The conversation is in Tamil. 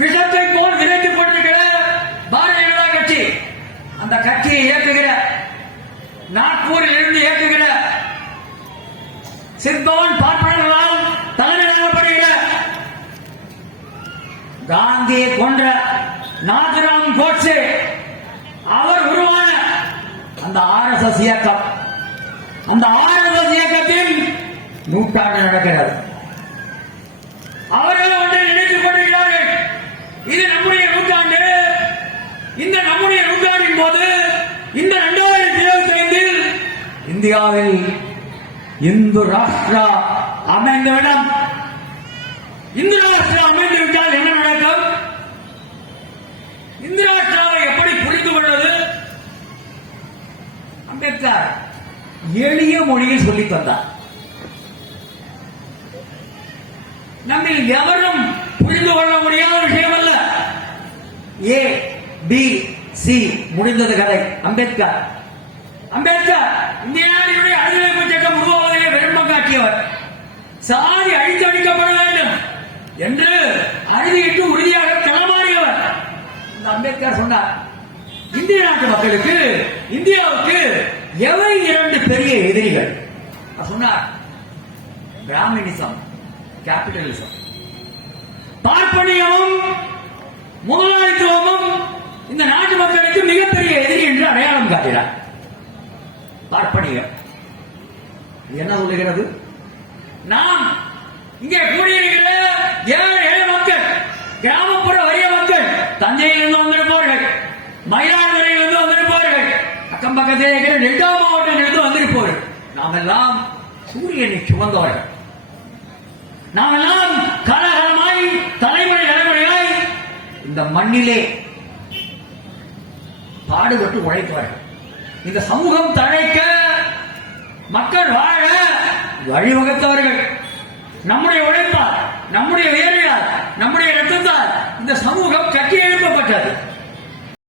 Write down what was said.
விஷத்தை போல் விதைத்து கொண்டிருக்கிற பாரதிய ஜனதா கட்சி. அந்த கட்சியை இயக்குகிற நாக்பூரில் இருந்து இயக்குகிற சிற்பவன் பார்ப்பனர்களால் தலைநடத்தப்படுகிற காந்தியை கொன்ற நாதுராம் கோட்சே அவர் உருவான அந்த ஆர்எஸ்எஸ் இயக்கம். அந்த ஆர்எஸ்எஸ் இயக்கத்தில் நூற்றாண்டு நடக்கிறது. இந்தியாவில் இந்து ராஷ்டிரா அமைந்தவிடம் இந்து ராஷ்டிரா அமைந்து விட்டால் என்ன நடக்கும்? இந்து ராஷ்டிராவை எப்படி புரிந்து கொள்வது? அம்பேத்கர் எளிய மொழியில் சொல்லி தந்தார். நம்மில் எவரும் புரிந்து கொள்ள முடியாத விஷயம் அல்ல. ஏ பி சி முடிந்தது கதை. அம்பேத்கர் அம்பேத்கர் இந்தியாவினுடைய நாட்டினுடைய அரசியலமைப்பு சட்டம் உருவாவதிலே விரும்பம் காட்டியவர் சாதி அழித்தொழிக்கப்பட வேண்டும் என்று அறுதியிட்டு உறுதியாக களமாறியவர். இந்த அம்பேத்கர் சொன்னார் இந்திய நாட்டு மக்களுக்கு இந்தியாவுக்கு எவை இரண்டு பெரிய எதிரிகள்? சொன்னார் பிராமணிசம் கேபிட்டலிசம். பார்ப்பனியமும் முதலாளித்துவமும் இந்த நாட்டு மக்களுக்கு மிகப்பெரிய எதிரி என்று அடையாளம் காட்டினார். பார்ப்பனியம் என்ன சொல்லுகிறது? நாம் இங்கே கூடியிருக்கிற ஏழை ஏழை மக்கள் கிராமப்புற வறிய மக்கள் தஞ்சையிலிருந்து வந்திருப்பவர்கள் மயிலாடுதுறையிலிருந்து வந்திருப்பவர்கள் அக்கம் பக்கத்தில் இருக்கிற டெல்டா மாவட்டங்களிலிருந்து வந்திருப்பவர்கள் நாம் எல்லாம் சூரியனை சுமந்தவர்கள். நாம் எல்லாம் காலகாலமாய் தலைமுறை தலைமுறையாய் இந்த மண்ணிலே பாடுபட்டு உழைத்தவர்கள். இந்த சமூகம் தழைக்க மக்கள் வாழ வழிவகுத்தவர்கள். நம்முடைய உழைப்பால் நம்முடைய வேலையால் நம்முடைய ரத்தத்தால் இந்த சமூகம் கட்டி